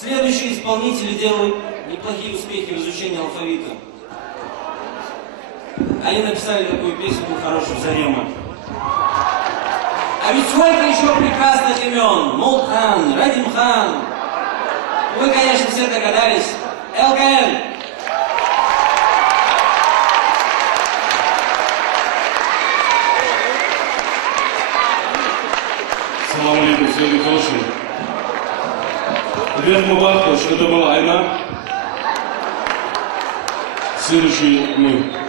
Следующие исполнители делают неплохие успехи в изучении алфавита. Они написали такую песенку хорошую «Зарема». А ведь сколько еще прекрасных имен? Молдхан, Радимхан. Вы, конечно, все догадались. ЛКН. Салам алейкум, сегодня хороший. Привет, Мубахтош, это была Айна. Следующий мы.